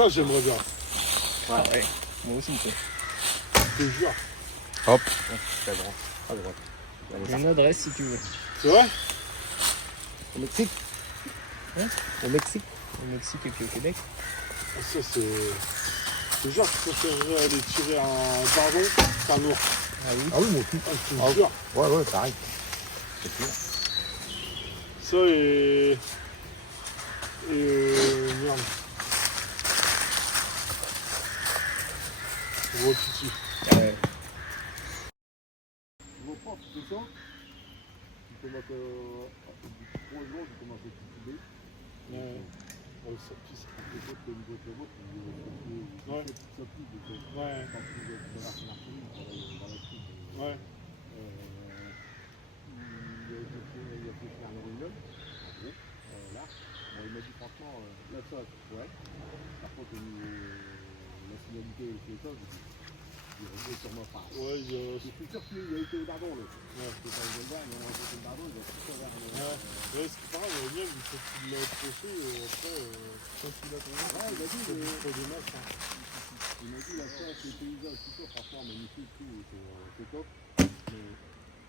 Ça, j'aimerais bien. Ouais. Moi aussi, tu sais. Je te jure. Hop. C'est grand. À droite. J'ai une adresse si tu veux. C'est vrai? Au Mexique. Hein? Au Mexique. Au Mexique et puis au Québec. Ah, ça, c'est. Je te jure, je préférerais aller tirer un pardon qu'un ours. Ah oui. Ah oui, moi aussi. Ah, je te jure. Ouais, pareil. C'est sûr. Ça et. Merde. Gros petit. Ouais. Mon prof, c'est ça. Tu commences au bout de 3 jours, tu commences à tituber. Ouais, ça pisse. Les autres, les autres, les autres, Ouais. ça pue. Ouais. Quand tu vas dans la marchandise, tu travailles dans la Chine. Ouais. Il a fait faire le réunion, en gros, là. Bon, il m'a dit franchement, là, ça, ouais. Par contre, au niveau la signalité et tout ça, il réglait sûrement pas. Ouais, Je suis sûr qu'il a été au Dardon, là. Ouais. Je sais pas, il va le voir, mais on a été au Dardon, il va tout faire vers le. Ouais, c'est pareil, le mien, il faut qu'il l'a accroché et après, quand il a tombé, Ouais, il a dit, il fait des matchs. Hein. il m'a dit la chance, les paysages, tout ça, franchement, magnifique, tout, c'est top. Mais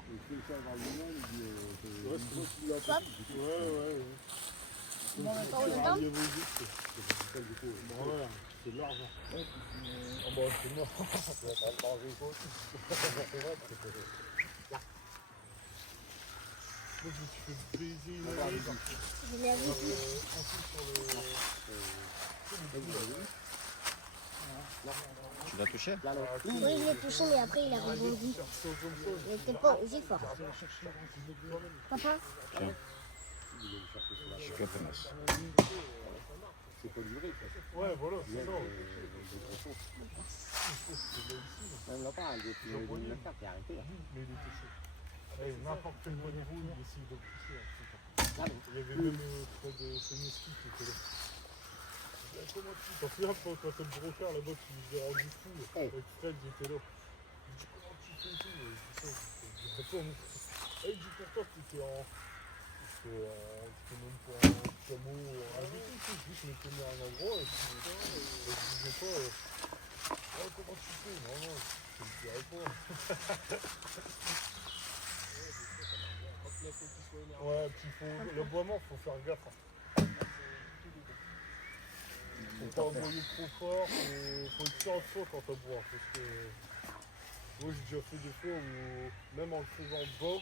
je fais ça dans le monde, il dit, Ouais, une fois qu'il l'a fait, Ouais. Bon, on C'est va un pas niveau juste. c'est pas du tout. Bon, ouais, c'est de l'argent. Ouais, puis, bon, c'est mort. On va pas le manger, quoi. C'est vrai, Moi, je me suis fait baiser une c'est année. Je l'ai vu. pas Tu l'as touché? Oui, je l'ai touché, mais après il a rebondi. Il était pas aussi fort. Papa? Je suis capable. c'est pas livré, ça. Ouais, voilà, c'est ça. Même là-bas, il y a une affaire qui est arrêtée, là. Mais il est touché. Eh, n'importe quel moyen roule, il essaye de le pousser. Il y avait même près de Seneski qui était là. Comment tu t'en souviens quand t'as le brocard là-bas qui nous a rendu fou, avec Fred, il était là. Il dit comment tu fais tout? Je dis ça, je réponds. Il dit pourquoi tu étais en. C'était même pas un chameau, un véhicule, juste me tenir à un endroit et puis je disais pas. Oh, comment tu fais? Non, je ne dirais pas. Ouais, puis le boiement, faut faire gaffe. Hein. Faut pas aboyer trop fort, faut être sûr de soi quand t'as boire. Parce que moi j'ai déjà fait des fois où, même en le faisant bas,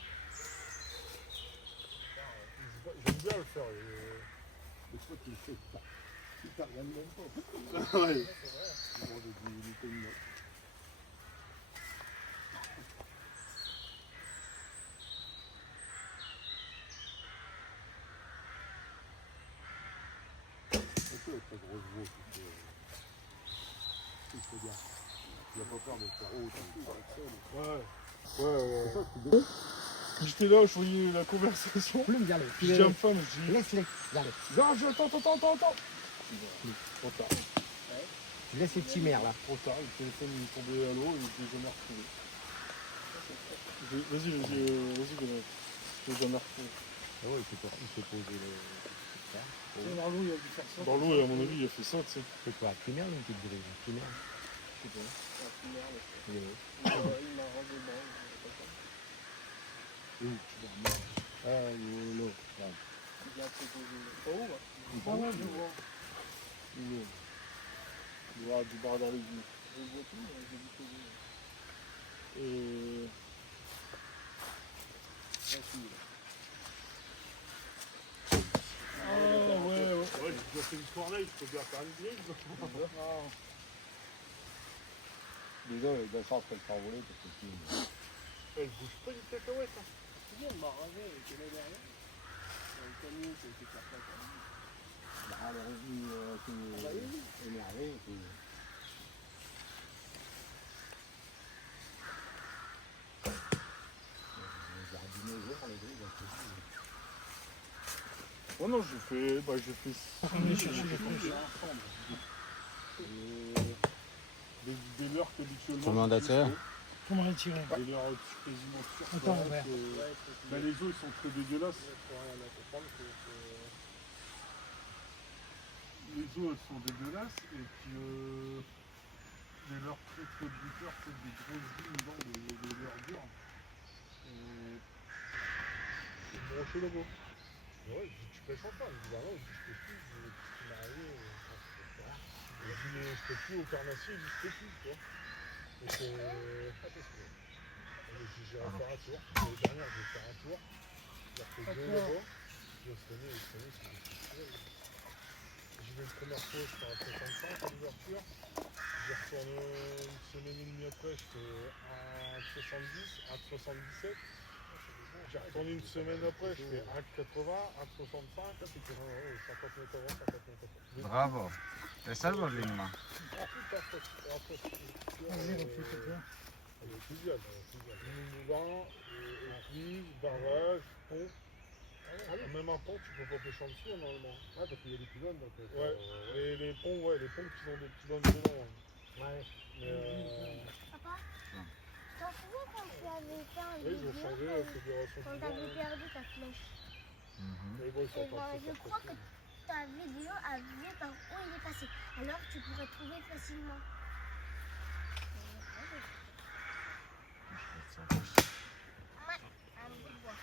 j'aime bien le faire. Mais toi, tu le fais pas. Tu t'arrives même pas. Ouais. Très grosse voix, il faut dire. Il n'a pas peur de faire haut, Ouais. J'étais là, je voyais la conversation. Plume, viens-le. Puis j'ai une femme, je dis. Laisse-les. Viens-le. Non, attends. Trop tard. Je laisse les petits mères là. Trop tard, le téléphone il est tombé à l'eau et je l'ai jamais retrouvé. Vas-y, Benoît. Je l'ai jamais retrouvé. Ah ouais, il s'est posé le. Dans l'eau, il a dû faire ça. Dans l'eau, à mon avis, il a fait ça, tu sais. C'est quoi, primaire ou une petite brise? Primaire. Je sais pas. Il m'a rendu bon. Ah, l'eau. Il a proposé. Pas où, là? Ah ouais, je vois. Il y aura du bar dans les yeux. Je vois tout, j'ai vu tout. Et. Ouais, j'ai déjà fait une corneille, je peux bien faire une grille. Déjà, il a chance qu'elle s'envoler parce que tu. Elle bouge pas une cacahuète. Hein. C'est bien, on m'a ravé, elle était là derrière. Le camion qui a été faire ça quand même. Bah, elle est revenue énervée. Oh non, j'ai fait. On est chercher les congés. Des leurres qu'habituellement. Combien d'atterres? Comment les tirer? Des leurres quasiment sûres. Attends, ouais. Les os ils sont très dégueulasses. les os elles sont dégueulasses et puis les leurs très très buteurs, c'est des grosses lignes dans de leurs durs. Et brancher le beau. Ouais, je dis tu pêches enfin, il dit bah non, je pêche plus, je suis marié. Et je dis je pêche plus au carnassier, je dis je pêche plus, tu vois. Et c'est. J'irai faire un tour. L'année dernière, je vais faire un tour. J'ai refait deux là-bas. Puis cette année, c'est difficile. J'y vais une première fois, je fais un 65 à l'ouverture. J'y retourne une semaine et demie après, je fais un 70, un 77. J'y retourne une semaine après, je fais un 80, un 65, 50 mètres avant, 50 mètres après. Bravo. Te salvo el ritmo. Mouvement, écluse, barbage, pont. Même un pont, tu peux pas pêcher en dessous normalement. Ouais, parce qu'il y a des pylônes. Donc, Ouais, les ponts qui ont des pylônes devant. Ouais. Mais Papa, tu t'en souviens quand tu avais fait un oui, ils ont vidéo changé la fédération. quand t'avais perdu ta flèche? Mais bon, ils sont Eh pas ben, je crois que ta vidéo a vu par où il est passé. Alors tu pourrais trouver facilement. Un bout de bois.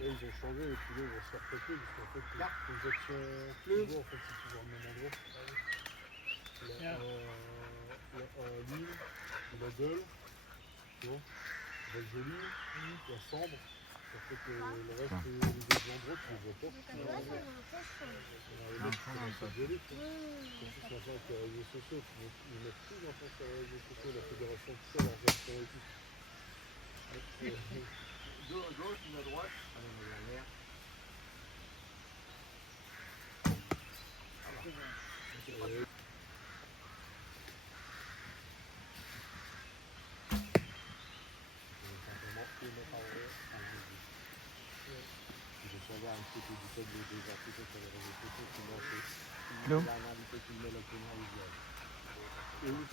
Là, ils ont changé, les pylônes vont se faire péter, parce qu'en fait, les actions toujours, en fait, c'est toujours le même endroit. L'île, la gueule, tu vois, la jolie, la sombre. En fait, le reste, les autres endroits, tu les vois pas. Donc, là, ça va un peu chaud. Les mecs, c'est joli, tu vois. Surtout maintenant avec les réseaux sociaux, ils mettent tout maintenant sur les réseaux sociaux, la fédération, tout ça, leur version et tout. Gauche, une à droite. Allez, on va vers. Je suis allé à une photo du tableau des articles sur les réseaux sociaux qui m'ont fait. L'eau. La dernière invité qui met la première rivière. Et où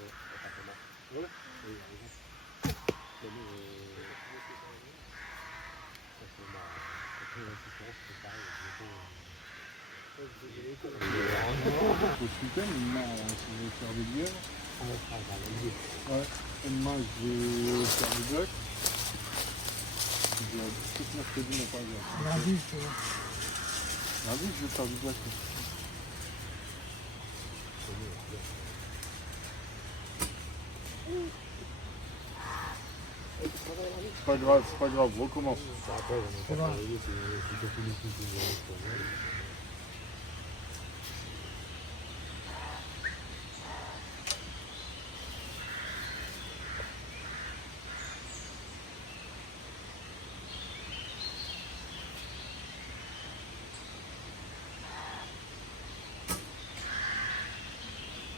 Oui, il a raison. Mais nous, ça c'est marrant. Après, la différence, c'est pareil. Ce week-end, une main, je vais faire des lièvres. Ouais. Une main, je vais faire des blocs. Tout mercredi, mais pas bien. Lundi, je vais faire du bloc. C'est pas grave, recommence.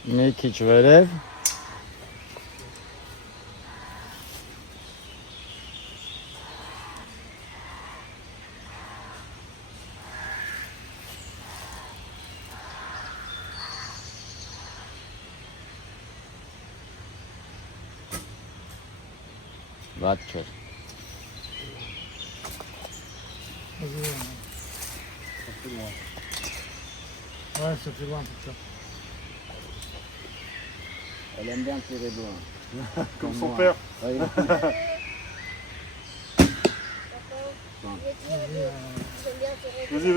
Mickey, tu relèves. Macho. Ouais, ça fait loin tout ça. Elle aime bien tirer loin. Comme son père. Ouais. Vas-y.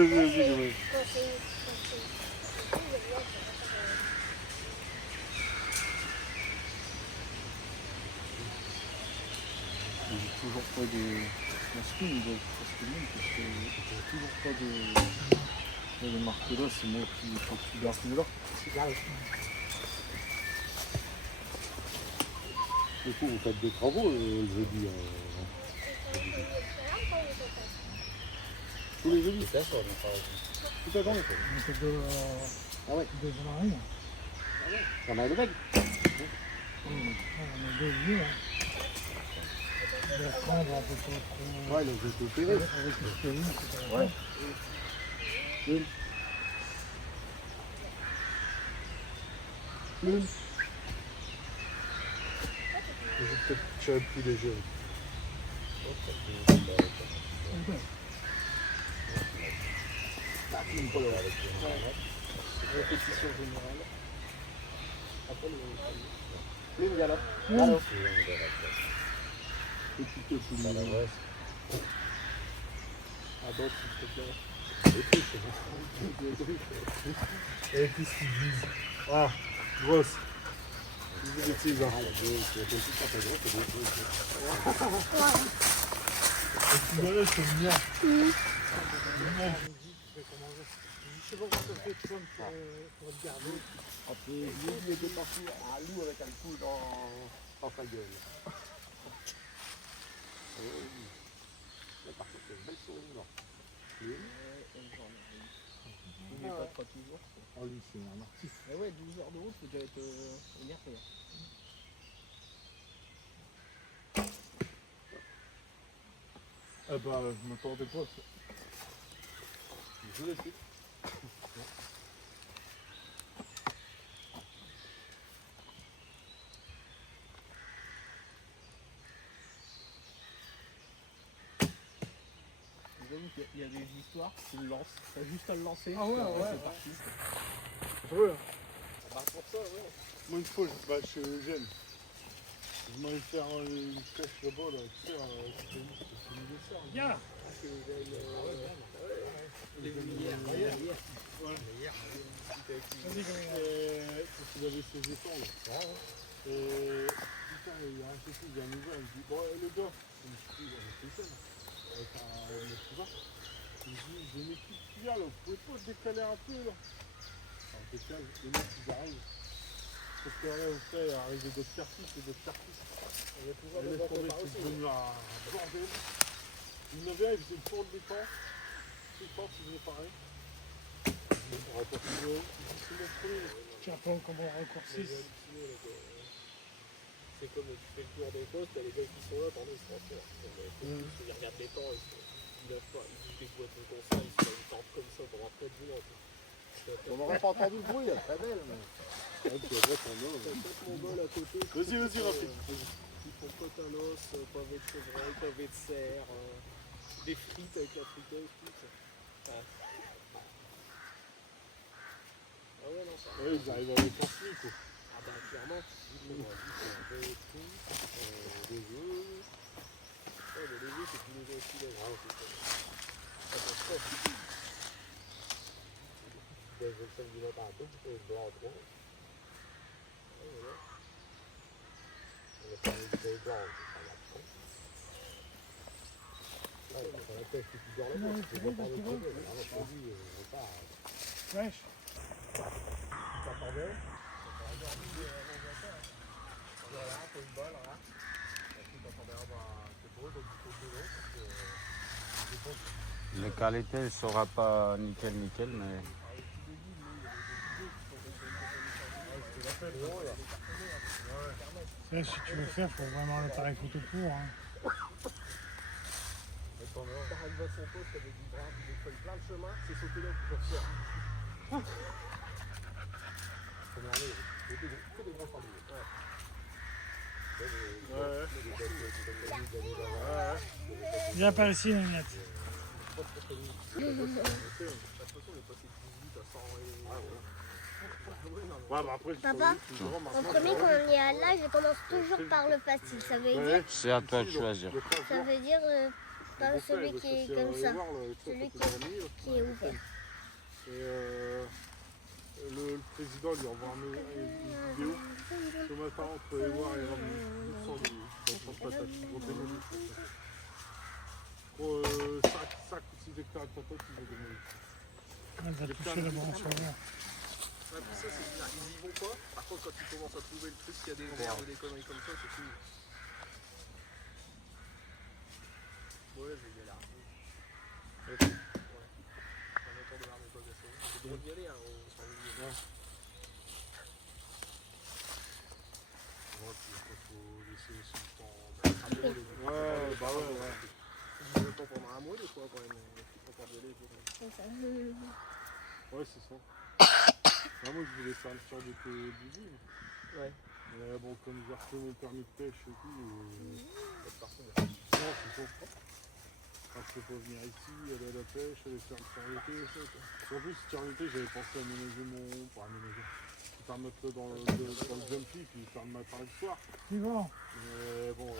J'ai toujours pas de. La spin, ils doivent presque même, parce que j'ai toujours pas de. Le marque là, c'est moi qui faut que tu gardes là. Du coup, vous faites des travaux le jeudi. Tous les jeudis. C'est ça, on parle. Tout à journée. On fait deux salariés. On a le vague. On a deux vieux. Bertrand, on peut pas trop. Ouais, donc je vais opérer. Avec le Kevin, c'est pas Ouais. Je vais peut-être tirer plus léger. Répétition générale. Après le plume galop. Galop. Petite plume. À d'autres, s'il te plaît. Et qu'est-ce qu'ils disent? Ah, grosse. Ils disent des bêtises, hein. Et tu vois là, c'est bien. Je sais pas comment ça fait pour te garder. Après, lui, il était parti à loup avec un coup dans sa gueule. Par contre, c'est une belle souris, non? N'oublie pas 3 toujours. Ah lui, c'est un artiste. Mais ouais, 12 heures de route, faut déjà être énervé. Eh ben, je m'attendais pas. Je l'ai fait. J'avoue qu'il y a des histoires, tu le lances, t'as juste à le lancer. Ah ouais, après, ouais. c'est parti. Ouais. Bah pour ça, ouais. Moi, une fois, chez Eugène, je m'allais faire une pêche là-bas, là, tu sais, c'était une dessert. Viens. Les lumières. Ouais. Vas-y, comment Quand il avait ses étangs, là. Et putain, il y a un chez qui, il y a un nouvel, il me dit, bon, les gars, je me suis dit, on est Eugène, avec un écrivain. Il me dit, j'ai une équipe qui vient, là, vous pouvez pas décaler un peu, là. Alors, décale, les mecs, ils arrivent. Parce que là, vous savez, arriver d'autres cartouches et d'autres cartouches. Il y a toujours Et des laisse bateaux tomber, par c'est aussi. devenu un bordel. Il y en avait un, il faisait le tour de l'étang. Tout le temps, il faisait pareil. On va pas plus haut. Il dit, c'est mon premier. Tiens, pas comment on raccourcit. C'est comme tu fais le tour des postes, t'as les gars qui sont là, attendez, c'est transport. Ils regardent les temps, ils lèvent pas, ils bouffent des boîtes de conseils, ils se tentent comme ça pendant 4 jours. On n'aurait pas entendu le bruit, elle est très belle. Mais... Ouais, puis après, ton dos, Mon bol à côté. Vas-y, rapide. Ils font pote à l'os, pavé de chevreuil, pavé de cerf, des frites avec la friteuse, tout ça. Ah ouais, non, ça. Ouais, ils arrivent avec un flic, quoi. Ah bah clairement, on a dit qu'on avait des trucs, des œufs. Ouais, mais les œufs, c'est tous les œufs aussi, là. Ah, c'est ça. Ça passe pas. Des œufs de 5 minutes en tout, c'est blanc 3. Ouais, voilà. On a fait des œufs blancs, ça va pas. Ouais, on a fait tu dors là-bas, tu peux pas parler de problème. Alors, je te dis, on repart. Wesh. Tu t'entendais? La qualité ne sera pas nickel, mais Ça, si tu veux faire, faut vraiment l'appareil photo pour. Hein. T'arrives à son poste avec du bras, des feuilles plein de chemins, c'est sauté là pour faire. Que des gros sangliers. Viens par ici, Nénette. De toute façon, on est passé de 18 à 100 Ouais, bah après, Papa, en premier, quand on est à l'âge, je commence toujours par le facile. Ça veut dire, c'est à toi de choisir. ça veut dire pas celui qui est comme ça, celui qui est ouvert. Et le président lui envoie une vidéo ce matin entre Édouard et Ramon. 200 de patates. Gros démoli. Gros 5 ou 6 hectares de patates, ils vont démolir. Elle va toucher la branche avant. Ouais, puis ça, c'est bizarre. Ils y vont pas. Par contre, quand tu commences à trouver le truc, qu'il y a des verbes et des conneries comme ça, c'est fini. Ouais, je vais y aller. Ouais. En attendant de l'armée pas gasser. C'est drôle d'y aller, hein, au sanglier. Ouais, puis après, faut laisser aussi le temps. Ouais, bah ouais. Tu veux pas pendant un mois, des fois, quand même. Tu peux pas y aller. C'est ça. Ouais, c'est ça. Moi, je voulais faire une sorte de busy. Ouais. Mais bon, comme j'ai refait mon permis de pêche et tout. Non, c'est ça. je peux pas venir ici, aller à la pêche, aller faire le l'été, ça quoi. En plus, l'été, j'avais pensé à aménager pour aménager. Faire mettre le dans le jumpy, puis faire le matin et le soir. Suivant. Mais bon,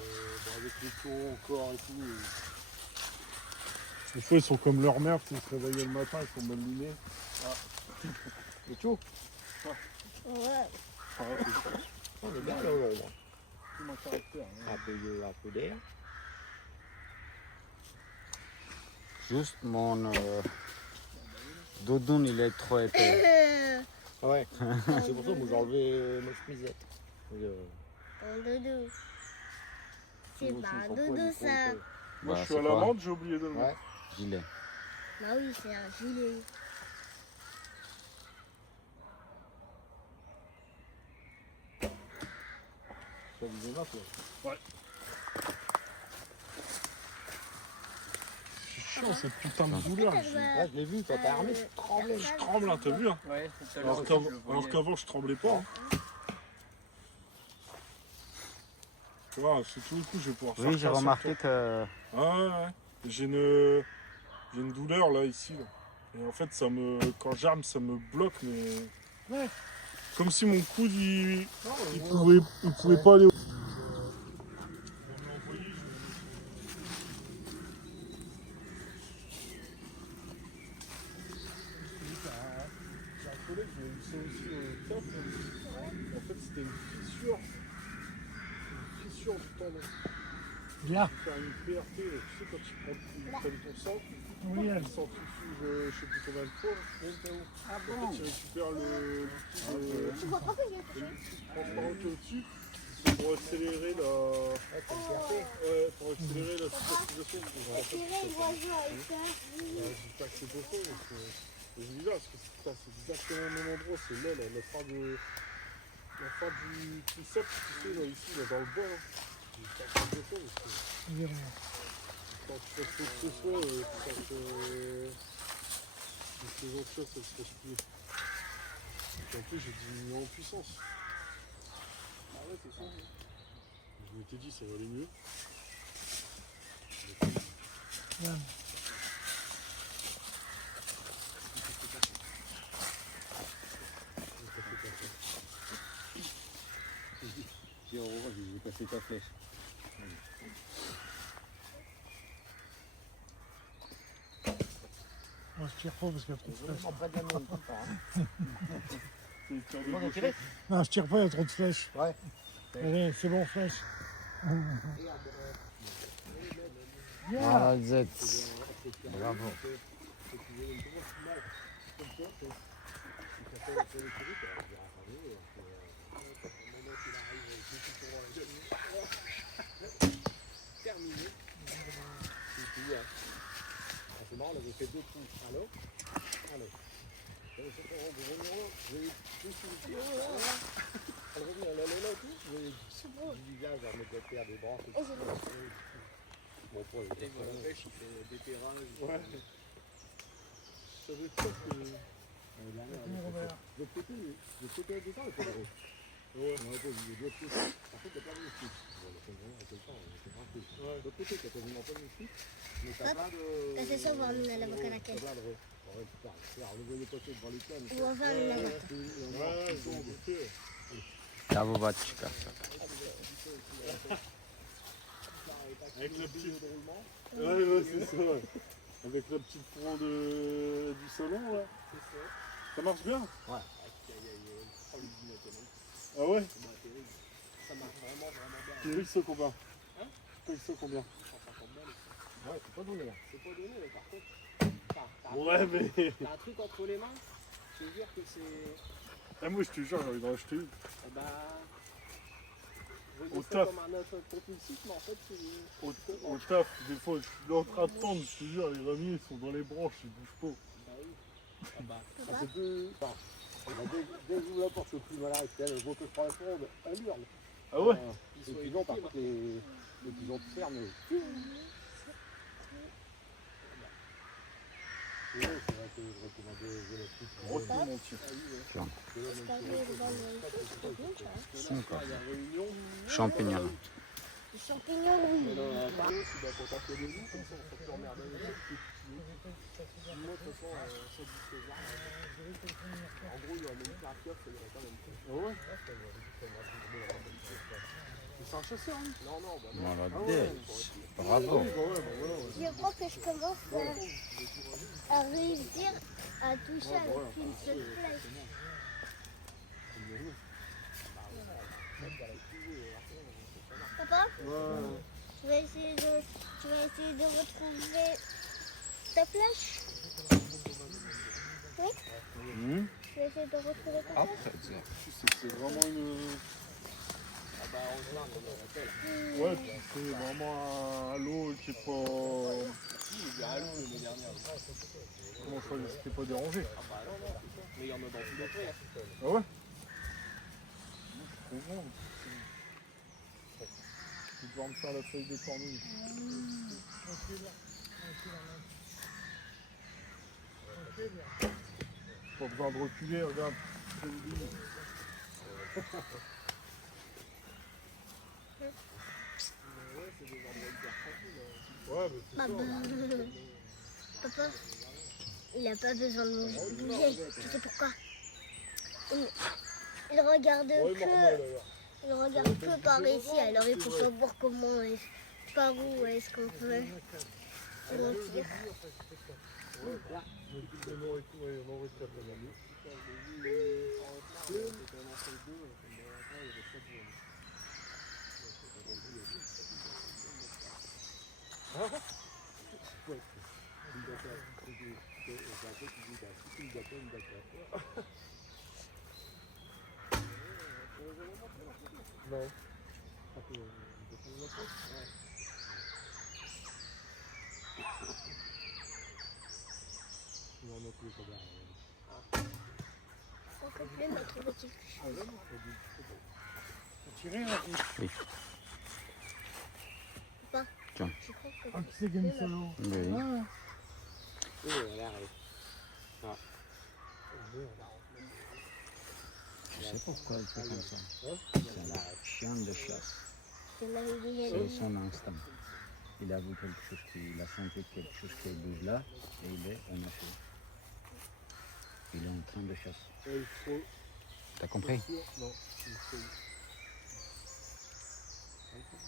avec les taux encore et tout. Des fois, ils sont comme leur mère, ils se réveillent le matin, ils sont mal lunés. Ah. C'est chaud. Ouais. On est bien là, aujourd'hui. Tout mon caractère. Un peu d'air. Juste mon doudoune, il est trop épais. Ouais. C'est pour ça que moi j'ai enlevé ma chemisette. Ton doudou. C'est Moi aussi, pas il faut un doudou pas ça. Moi, Bah, je suis c'est à la quoi? vente, j'ai oublié de le mettre. Ouais. Gilet. Bah oui, c'est un gilet. Ça vous est là. C'est chiant cette putain de douleur. Ouais, je l'ai vu quand t'as armé, tu tremblais. Je tremble, hein, t'as vu hein. Ouais, tout à l'heure, Alors aussi, qu'avant je le voyais. je tremblais pas. Hein. Tu vois, c'est tout le coup, je vais pouvoir faire Oui, j'ai ça sans remarqué que Ouais. J'ai une douleur là, ici. Là. Et en fait, quand j'arme, ça me bloque, mais. Ouais. Comme si mon coude, il pouvait pas aller. J'ai un collègue, j'ai eu ça aussi au taf. En fait, c'était une fissure du tendon. Bien. Faire une PRT, tu sais, quand ils prennent ton sang, Oui, ils centrifugent, je sais plus combien de fois, même pas où. Ah En fait, ils récupèrent le Tu vois pas que j'ai touché? transparent qui est au-dessus pour accélérer la. Ouais, pour accélérer la cicatrisation. Tirer l'oiseau avec ça. J'espère que c'est pas faux, parce que je dis là, parce que c'est exactement le même endroit, c'est là, la fin du triceps, tu sais, là, ici, là, dans le bas. Là. J'espère que c'est pas faux, parce que quand tu fais quoi que ce soit, tu sens que les autres choses, elles se replient. Et en plus, j'ai diminué en puissance. Ah ouais, c'est ça. Je m'étais dit, ça va aller mieux. Tiens, on voit, j'ai passé ta flèche. Moi, je tire pas parce qu'il y a trop de flèches. Pas de la même. C'est une sorte de On a gauche. tiré. Non, je tire pas, il y a trop de flèches. Ouais. Allez, c'est bon, flèche. Voilà, Z. Bravo. Terminé. C'est marrant, là, j'ai fait deux trous. Allô. C'est pas bon, vous venez là, vous avez tout sous le pied. Elle revient, elle est là, tout. Vous avez du visage, à mettre de terre, des branches. Bon, pour les Et voilà, la pêche, il fait des terrages. Ouais. Ça veut dire que. Le côté des temps, il faut le Ouais. on a pas vu de l'autre côté. En fait, il y a pas de moustiques. Bon, le conjoint, avec le temps, c'est tranquille. Ouais. De l'autre côté, t'as quasiment pas de moustiques. Mais t'as Hop. plein de. Là, c'est ça, on va emmener la boca à la T'as caisse. plein de. Ouais, putain, on le voyait passer devant les cannes. On va faire la boca. Ouais, ils ont goûté. Ciao, Vatchka. Avec la petite. Ouais, c'est ça. Ouais. Avec la petite pro du salon, là. Ça marche bien? Ouais. Ah ouais? Ça marche vraiment bien. Tu payes ça combien? Tu payes ça combien? 150 balles. Ouais, c'est pas donné. Hein. C'est pas donné, mais par contre. T'as Ouais, mais. un truc entre les mains, je te jure que c'est. Ah, moi, je te jure, j'ai envie d'en acheter une. Bah. Je Au veux dire ça taf. comme un autre compulsif, mais en fait, c'est. Au taf, des fois, je suis là en train de tendre, je te jure, les ramiers, ils sont dans les branches, ils bougent pas. Bah oui. Ah bah. C'est plus. Enfin, dès que j'ouvre la porte, je suis plus malade. Elle vaut que je prends la sonde, elle hurle. Ah ouais? Les pigeons, par contre, les pigeons te ferment. Et ouais, c'est vrai que je recommandais de la petite. Retourne mon tir. Champignons. champignons, Mais oui. non, par contre, tu dois contacter des loups, comme ça, on fait plus emmerder les autres. Moi, de toute façon, ça dit que là, en gros, il y a même pas un kiosque, il y aurait quand même. Ah ouais? C'est un chasseur, lui? Non, non, bah non. Молодец. Bravo. Je crois que je commence à réussir à toucher avec une seule flèche. Papa, Ouais. tu vas essayer de retrouver ta flèche? Oui? Hmm? Tu vas essayer de retrouver ta flèche? Après, ça. C'est vraiment une. Ah bah, en général, on l'appelle. Ouais, puis c'est vraiment un lot qui est pas. Il y a un loup l'année dernière. Comment ça, c'était pas dérangé? Ah bah non, non, c'est ça. Mais il y en a dans tous les cas. Ah ouais? C'est bon. Tu dois me faire la feuille de cornouille. Pas besoin de reculer, regarde. Je vous dis. Ouais, mais c'est Bah, ça. Papa, il a pas besoin de bouger. Tu sais pourquoi? Il regarde Ouais, normal, que, d'ailleurs. il regarde que par ici. Alors il faut savoir comment par où est-ce qu'on peut mentir. On aurait tout, ouais, on aurait tout à faire. Non. On peut plus mettre le petit chose. Tirer là. Papa, Tiens. je crois que Ah, qui c'est qui a mis ça là? Oui. Oui, elle arrive. Je sais pourquoi il fait comme ça. C'est un chien de chasse. c'est l'indienne. C'est son instinct. Il a vu quelque chose il a senti quelque chose qui bouge là et il est en effet. Il est en train de chasser. Il faut. T'as compris? Non, il faut.